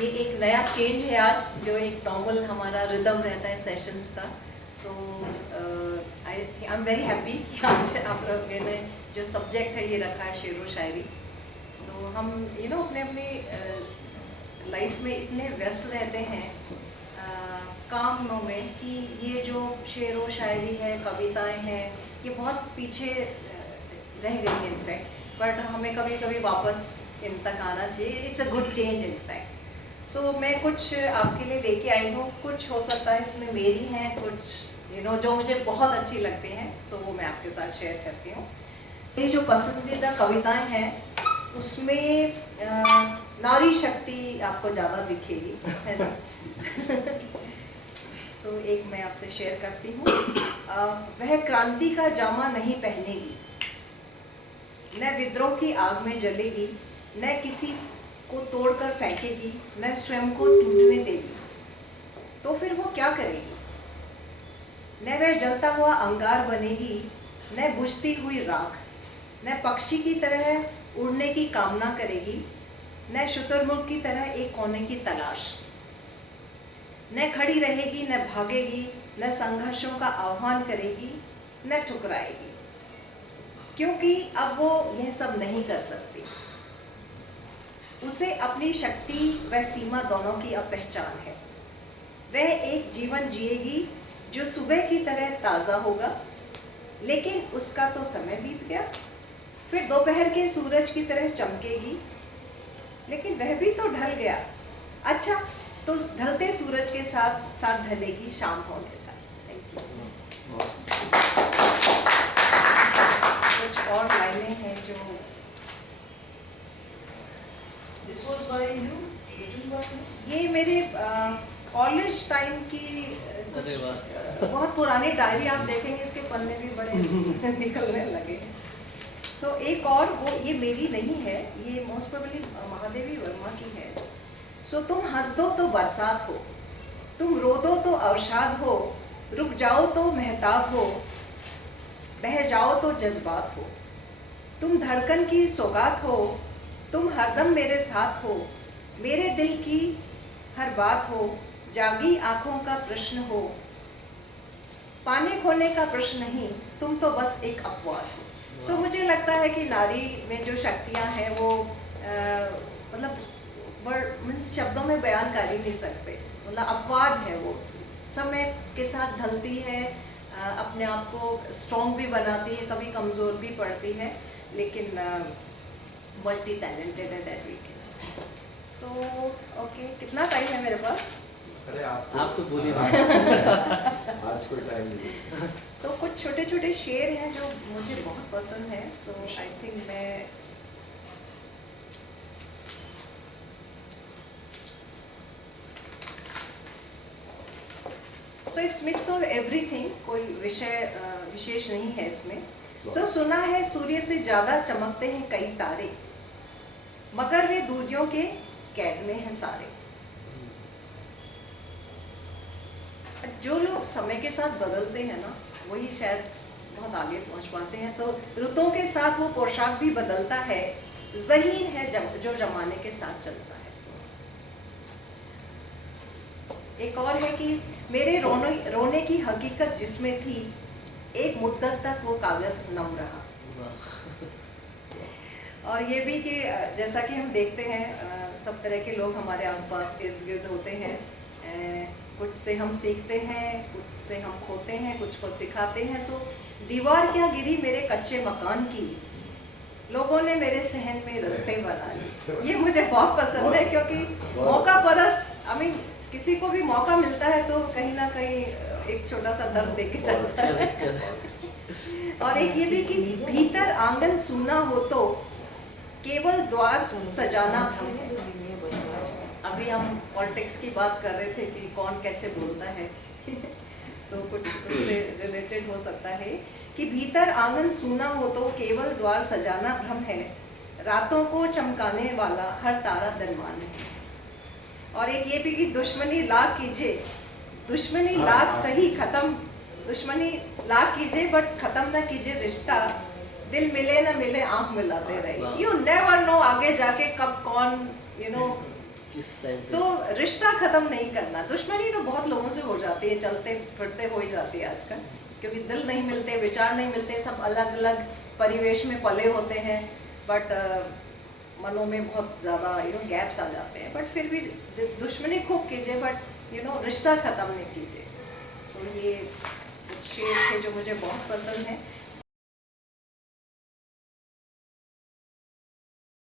ये एक नया चेंज है आज, जो एक नॉर्मल हमारा रिदम रहता है सेशंस का। सो आई एम वेरी हैप्पी कि आज आप लोगों ने जो सब्जेक्ट है ये रखा है शेर व शायरी। सो हम अपने अपनी लाइफ में इतने व्यस्त रहते हैं कामों में कि ये जो शेर व शायरी है, कविताएं हैं, ये बहुत पीछे रह गई है इनफैक्ट। बट हमें कभी कभी वापस इन तक आना चाहिए। It's a good change in fact. So मैं कुछ आपके लिए लेके आई हूँ। कुछ हो सकता है इसमें मेरी हैं, कुछ जो मुझे बहुत अच्छी लगती हैं, सो वो मैं आपके साथ शेयर करती हूँ। ये जो पसंदीदा कविताएं हैं उसमें नारी शक्ति आपको ज़्यादा दिखेगी, है ना। सो एक मैं आपसे शेयर करती हूँ। वह क्रांति का जामा नहीं पहनेगी, न विद्रोह की आग में जलेगी, न किसी को तोड़कर फेंकेगी, न स्वयं को टूटने देगी। तो फिर वो क्या करेगी? न वह जलता हुआ अंगार बनेगी, न बुझती हुई राख, न पक्षी की तरह उड़ने की कामना करेगी, न शुतुरमुर्ग की तरह एक कोने की तलाश। न खड़ी रहेगी, न भागेगी, न संघर्षों का आह्वान करेगी, न ठुकराएगी, क्योंकि अब वो यह सब नहीं कर सकती। उसे अपनी शक्ति व सीमा दोनों की अब पहचान है। वह एक जीवन जिएगी जो सुबह की तरह ताज़ा होगा, लेकिन उसका तो समय बीत गया। फिर दोपहर के सूरज की तरह चमकेगी, लेकिन वह भी तो ढल गया। अच्छा, तो ढलते सूरज के साथ साथ ढलेगी शाम होने का। Thank you. कुछ और लाइनें हैं जो This was by you? Written by you? ये मेरे कॉलेज टाइम की कुछ बहुत पुरानी डायरी आप देखेंगे, इसके पन्ने भी बड़े निकलने लगे। सो एक और वो ये मेरी नहीं है, ये मोस्ट प्रोबेबली महादेवी वर्मा की है। सो तुम हंस दो तो बरसात हो, तुम रो दो तो अवसाद हो, रुक जाओ तो महताब हो, बह जाओ तो जज्बात हो, तुम धड़कन की सौगात हो, तुम हरदम मेरे साथ हो, मेरे दिल की हर बात हो, जागी आंखों का प्रश्न हो, पाने खोने का प्रश्न नहीं, तुम तो बस एक अपवाद हो। सो मुझे लगता है कि नारी में जो शक्तियां हैं वो मतलब मीन्स शब्दों में बयान कर ही नहीं सकते। मतलब अपवाद है, वो समय के साथ ढलती है, अपने आप को स्ट्रॉन्ग भी बनाती है, कभी कमज़ोर भी पड़ती है, लेकिन मल्टी टैलेंटेड है, that we can see. So okay, कितना टाइम है मेरे पास? अरे आप तो बोलिए। आज कोई टाइम नहीं। सो कुछ छोटे छोटे शेर हैं जो मुझे बहुत पसंद है। सो आई थिंक मैं so it's mix of everything, कोई विषय विशेष नहीं है इसमें। सो सुना है सूर्य से ज़्यादा चमकते हैं कई तारे, मगर वे दूरियों के कैद में हैं सारे। जो लोग समय के साथ बदलते हैं ना, वही शायद बहुत आगे पहुंच पाते हैं। तो ऋतुओं के साथ वो पोशाक भी बदलता है, ज़हीन है जो जमाने के साथ चलता है। एक और है कि मेरे रोने की हकीकत जिसमें थी, एक मुद्दत तक वो कागज़ नम रहा। और ये भी कि जैसा कि हम देखते हैं सब तरह के लोग हमारे आसपास इर्द गिर्द होते हैं। कुछ से हम सीखते हैं, कुछ से हम खोते हैं, कुछ को सिखाते हैं। सो दीवार क्या गिरी मेरे कच्चे मकान की, लोगों ने मेरे सहन में रास्ते बनाए। ये मुझे बहुत पसंद है, क्योंकि मौका परस्त, आई मीन किसी को भी मौका मिलता है तो कहीं ना कहीं एक छोटा सा दर्द देके चलता है। और एक ये भी कि भीतर आंगन सूना हो तो केवल द्वार सजाना भ्रम है। अभी हम पॉलिटिक्स की बात कर रहे थे कि कौन कैसे बोलता है। सो कुछ उससे रिलेटेड हो सकता है कि भीतर आंगन सूना हो तो केवल द्वार सजाना भ्रम है, रातों को चमकाने वाला हर तारा दरमान है। और एक ये भी कि दुश्मनी लाख कीजिए, दुश्मनी लाख सही खत्म, दुश्मनी लाख कीजिए बट खत्म ना कीजिए रिश्ता, दिल मिले ना मिले आंख मिलाते रहे। यू नेवर नो आगे जाके कब कौन किस टाइम सो रिश्ता ख़त्म नहीं करना। दुश्मनी तो बहुत लोगों से हो जाती है, चलते फिरते हो ही जाती है आजकल, क्योंकि दिल नहीं मिलते, विचार नहीं मिलते, सब अलग अलग परिवेश में पले होते हैं, बट मनों में बहुत ज़्यादा गैप्स आ जाते हैं। बट फिर भी दुश्मनी खूब कीजिए, बट रिश्ता ख़त्म नहीं कीजिए। सो ये कुछ शेर थे जो मुझे बहुत पसंद है।